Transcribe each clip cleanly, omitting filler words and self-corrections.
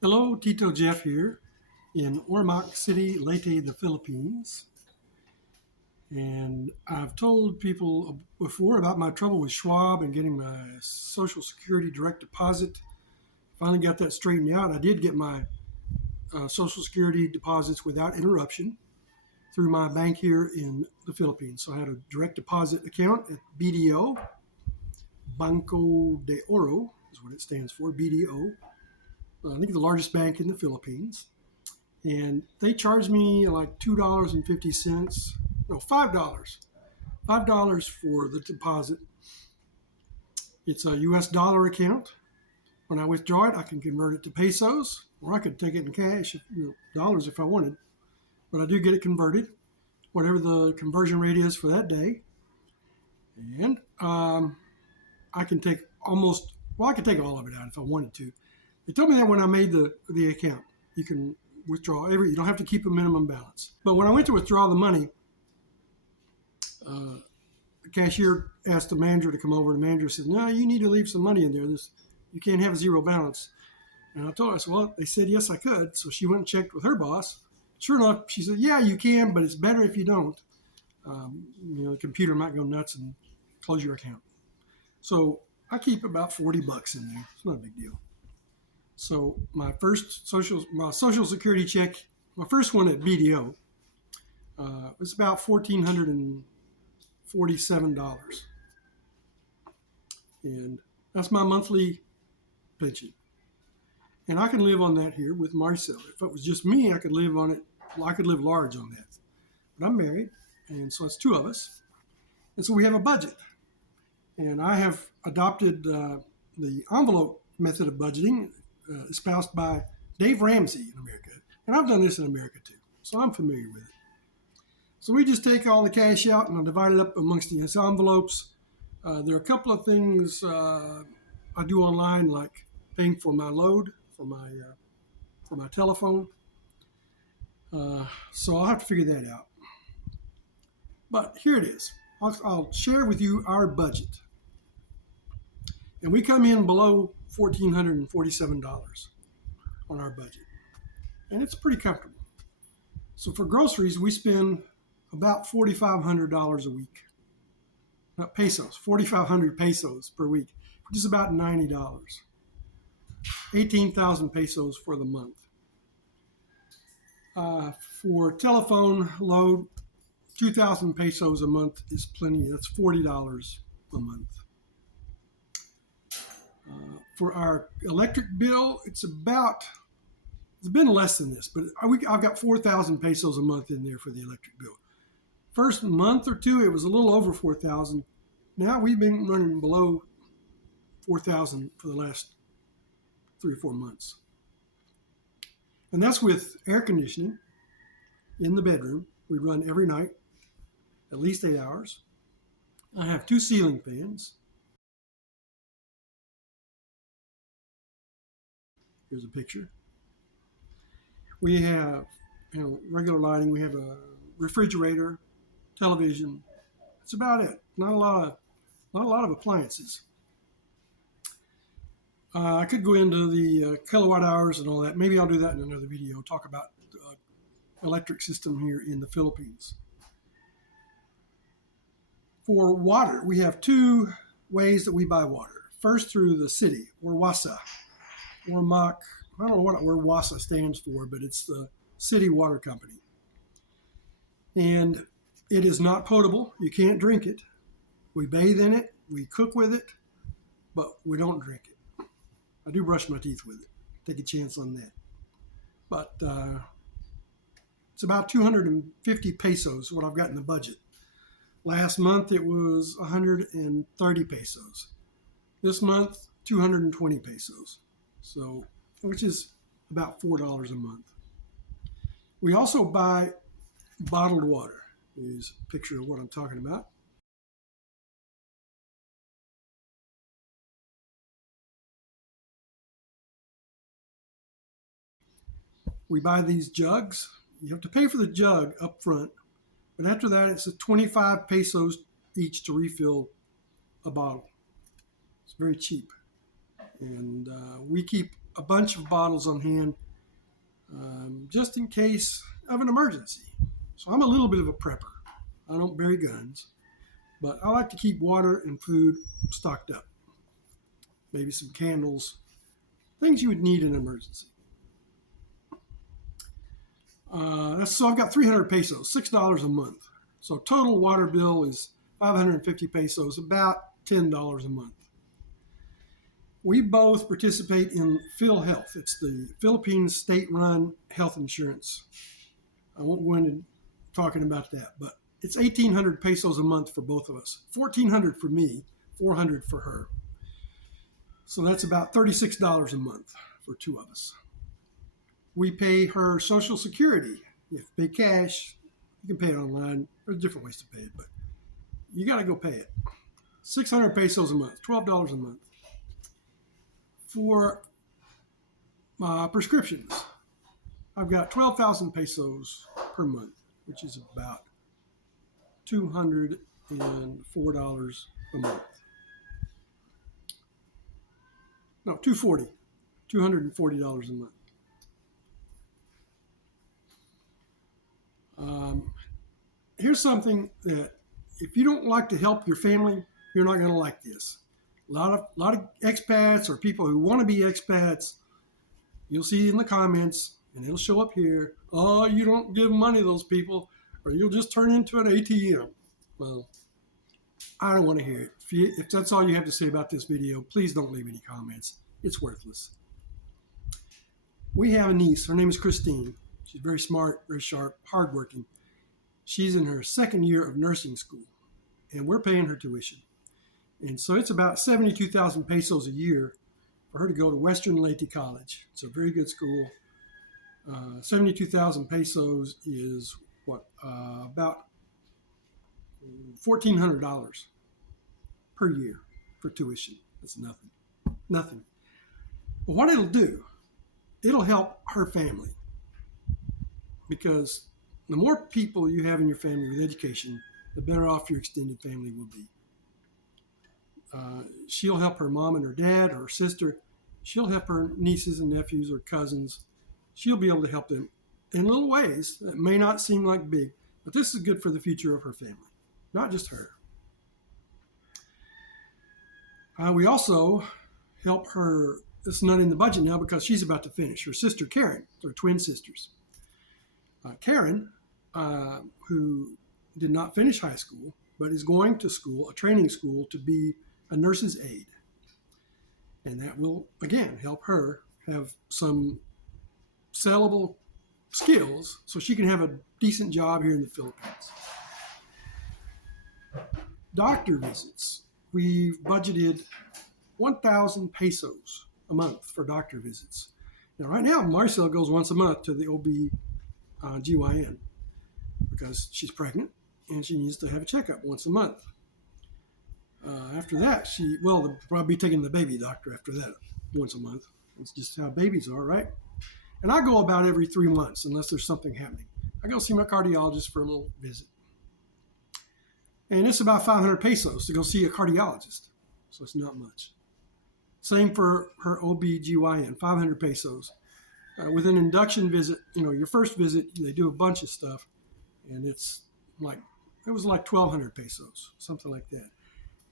Hello, Tito Jeff here in Ormoc City, Leyte, the Philippines. And I've told people before about my trouble with Schwab and getting my Social Security direct deposit. Finally got that straightened out. I did get my Social Security deposits without interruption through my bank here in the Philippines. So I had a direct deposit account at BDO, Banco de Oro is what it stands for, BDO. I think the largest bank in the Philippines. And they charged me like $2.50, no, $5 for the deposit. It's a US dollar account. When I withdraw it, I can convert it to pesos, or I could take it in cash, dollars if I wanted. But I do get it converted, whatever the conversion rate is for that day. And I can take I could take all of it out if I wanted to. They told me that when I made the account, you can withdraw you don't have to keep a minimum balance. But when I went to withdraw the money, the cashier asked the manager to come over. The manager said, "No, you need to leave some money in there. You can't have a zero balance." And I told her, I said, "Well, they said yes, I could." So she went and checked with her boss. Sure enough, she said, "Yeah, you can, but it's better if you don't. The computer might go nuts and close your account." So I keep about $40 in there. It's not a big deal. So my social security check, my first one at BDO, was about $1,447, and that's my monthly pension. And I can live on that here with Marcel. If it was just me, I could live on it. Well, I could live large on that. But I'm married, and so it's two of us, and so we have a budget. And I have adopted the envelope method of budgeting, espoused by Dave Ramsey in America. And I've done this in America too, so I'm familiar with it. So we just take all the cash out and I divide it up amongst these envelopes. There are a couple of things I do online, like paying for my load for my telephone. So I'll have to figure that out. But here it is. I'll share with you our budget. And we come in below $1,447 on our budget. And it's pretty comfortable. So for groceries, we spend about $4,500 a week. Not pesos, 4,500 pesos per week, which is about $90. 18,000 pesos for the month. For telephone load, 2,000 pesos a month is plenty. That's $40 a month. For our electric bill, it's been less than this, but I've got 4,000 pesos a month in there for the electric bill. First month or two, it was a little over 4,000. Now we've been running below 4,000 for the last 3 or 4 months. And that's with air conditioning in the bedroom. We run every night, at least 8 hours. I have 2 ceiling fans. Here's a picture. We have regular lighting. We have a refrigerator, television. That's about it. Not a lot of appliances. I could go into the kilowatt hours and all that. Maybe I'll do that in another video. Talk about electric system here in the Philippines. For water, we have 2 ways that we buy water. First, through the city, or WASA, or MOC. I don't know where WASA stands for, but it's the city water company. And it is not potable. You can't drink it. We bathe in it. We cook with it, but we don't drink it. I do brush my teeth with it. Take a chance on that. But it's about 250 pesos, what I've got in the budget. Last month, it was 130 pesos. This month, 220 pesos. So, which is about $4 a month. We also buy bottled water. Here's a picture of what I'm talking about. We buy these jugs. You have to pay for the jug up front, but after that, it's 25 pesos each to refill a bottle. It's very cheap. And we keep a bunch of bottles on hand just in case of an emergency. So I'm a little bit of a prepper. I don't bury guns, but I like to keep water and food stocked up. Maybe some candles, things you would need in an emergency. So I've got 300 pesos, $6 a month. So total water bill is 550 pesos, about $10 a month. We both participate in PhilHealth. It's the Philippines state-run health insurance. I won't go into talking about that, but it's 1,800 pesos a month for both of us. 1,400 for me, 400 for her. So that's about $36 a month for two of us. We pay her Social Security. If you pay cash, you can pay it online. There's different ways to pay it, but you got to go pay it. 600 pesos a month, $12 a month. For my prescriptions, I've got 12,000 pesos per month, which is about $204 a month. No, $240 a month. Here's something that if you don't like to help your family, you're not going to like this. A lot of expats or people who want to be expats, you'll see in the comments, and it'll show up here, oh, you don't give money to those people, or you'll just turn into an ATM. Well, I don't want to hear it. If that's all you have to say about this video, please don't leave any comments. It's worthless. We have a niece. Her name is Christine. She's very smart, very sharp, hardworking. She's in her second year of nursing school, and we're paying her tuition. And so it's about 72,000 pesos a year for her to go to Western Leyte College. It's a very good school. 72,000 pesos is about $1,400 per year for tuition. That's nothing. Nothing. But what it'll do, it'll help her family. Because the more people you have in your family with education, the better off your extended family will be. She'll help her mom and her dad or her sister. She'll help her nieces and nephews or cousins. She'll be able to help them in little ways that may not seem like big, but this is good for the future of her family, not just her. We also help her. It's not in the budget now because she's about to finish. Her sister Karen, they're twin sisters. Karen, who did not finish high school, but is going to school, a training school, to be a nurse's aide. And that will, again, help her have some sellable skills so she can have a decent job here in the Philippines. Doctor visits. We've budgeted 1,000 pesos a month for doctor visits. Now, right now, Marcel goes once a month to the OB-GYN because she's pregnant and she needs to have a checkup once a month. After that, they'll probably be taking the baby doctor after that once a month. It's just how babies are, right? And I go about every 3 months unless there's something happening. I go see my cardiologist for a little visit. And it's about 500 pesos to go see a cardiologist. So it's not much. Same for her OB-GYN, 500 pesos. With an induction visit, your first visit, they do a bunch of stuff. And it was like 1,200 pesos, something like that.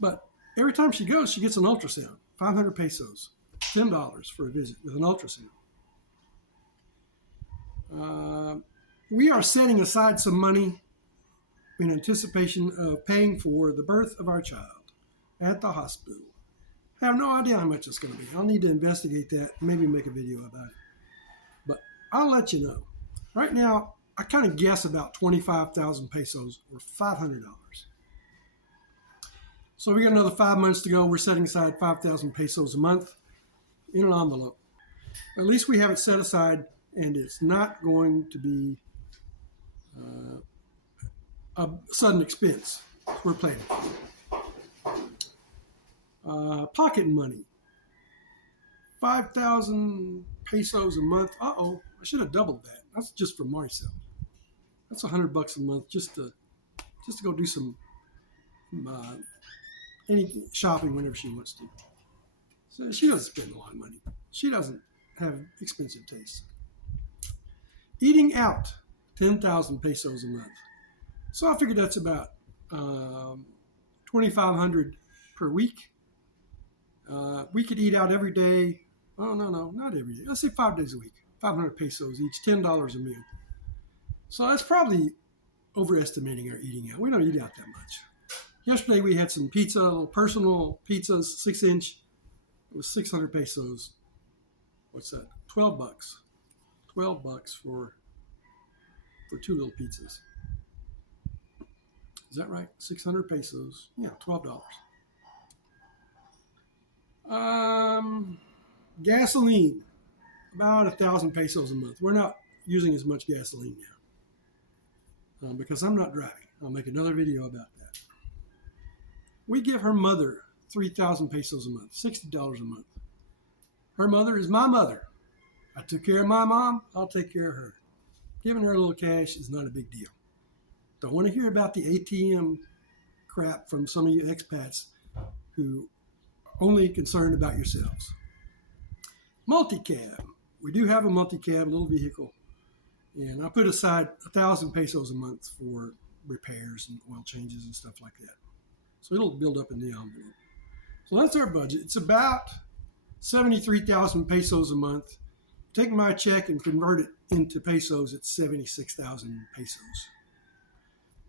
But every time she goes, she gets an ultrasound, 500 pesos, $10 for a visit with an ultrasound. We are setting aside some money in anticipation of paying for the birth of our child at the hospital. I have no idea how much it's going to be. I'll need to investigate that, maybe make a video about it. But I'll let you know. Right now, I kind of guess about 25,000 pesos or $500. So we got another 5 months to go. We're setting aside 5,000 pesos a month in an envelope. At least we have it set aside, and it's not going to be a sudden expense. We're planning. Pocket money. 5,000 pesos a month. Uh-oh, I should have doubled that. That's just for Marcel. That's $100 a month just to go do some any shopping whenever she wants to. So she doesn't spend a lot of money. She doesn't have expensive tastes. Eating out, 10,000 pesos a month. So I figured that's about 2,500 per week. We could eat out every day. Oh, no, not every day. Let's say 5 days a week. 500 pesos each, $10 a meal. So that's probably overestimating our eating out. We don't eat out that much. Yesterday we had some pizza, little personal pizzas, 6-inch. It was 600 pesos. What's that? $12. $12 for 2 little pizzas. Is that right? 600 pesos. Yeah, $12. Gasoline, about 1,000 pesos a month. We're not using as much gasoline now because I'm not driving. I'll make another video about that. We give her mother 3,000 pesos a month, $60 a month. Her mother is my mother. I took care of my mom. I'll take care of her. Giving her a little cash is not a big deal. Don't want to hear about the ATM crap from some of you expats who are only concerned about yourselves. Multi-cab. We do have a multi-cab, little vehicle. And I put aside 1,000 pesos a month for repairs and oil changes and stuff like that. So it'll build up in the envelope. So that's our budget. It's about 73,000 pesos a month. Take my check and convert it into pesos, it's 76,000 pesos.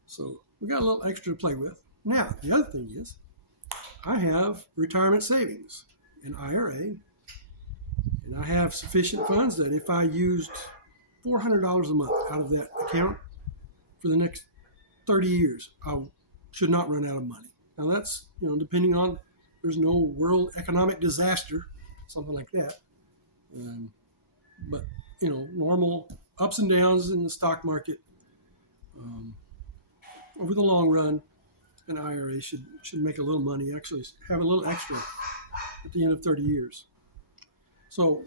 So we got a little extra to play with. Now, the other thing is, I have retirement savings, an IRA, and I have sufficient funds that if I used $400 a month out of that account for the next 30 years, I should not run out of money. Now that's, depending on, there's no world economic disaster, something like that. But, normal ups and downs in the stock market, over the long run, an IRA should make a little money, actually have a little extra at the end of 30 years. So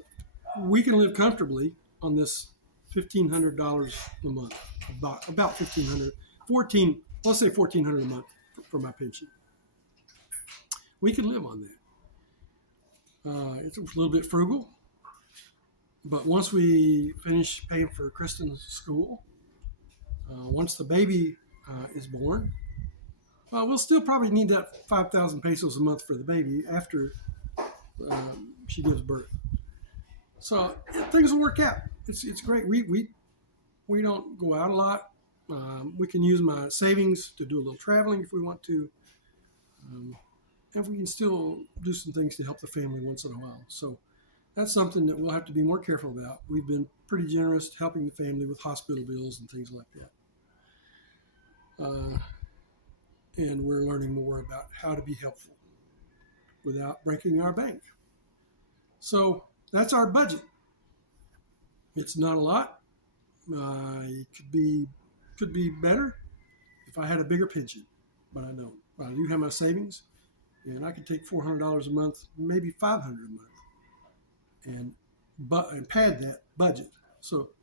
we can live comfortably on this $1,500 a month, about $1,500, let's say $1,400 a month for my pension. We can live on that. It's a little bit frugal, but once we finish paying for Kristen's school, once the baby is born, we'll still probably need that 5,000 pesos a month for the baby after she gives birth. So things will work out. It's great. We don't go out a lot. We can use my savings to do a little traveling if we want to. And we can still do some things to help the family once in a while. So that's something that we'll have to be more careful about. We've been pretty generous helping the family with hospital bills and things like that. And we're learning more about how to be helpful without breaking our bank. So that's our budget. It's not a lot. It could be better if I had a bigger pension, but I don't. I do have my savings, and I could take $400 a month, maybe $500 a month, and pad that budget. So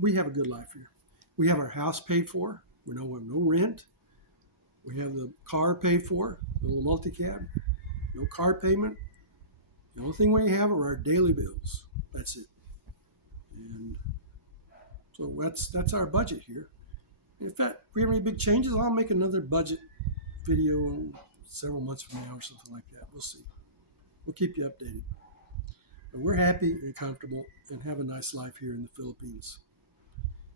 we have a good life here. We have our house paid for. We have no rent. We have the car paid for, the little multi-cab, no car payment. The only thing we have are our daily bills. That's it. And so that's our budget here. If we have any big changes, I'll make another budget video in several months from now or something like that. We'll see. We'll keep you updated. But we're happy and comfortable and have a nice life here in the Philippines.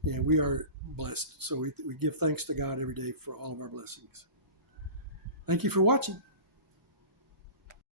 And we are blessed. So we give thanks to God every day for all of our blessings. Thank you for watching.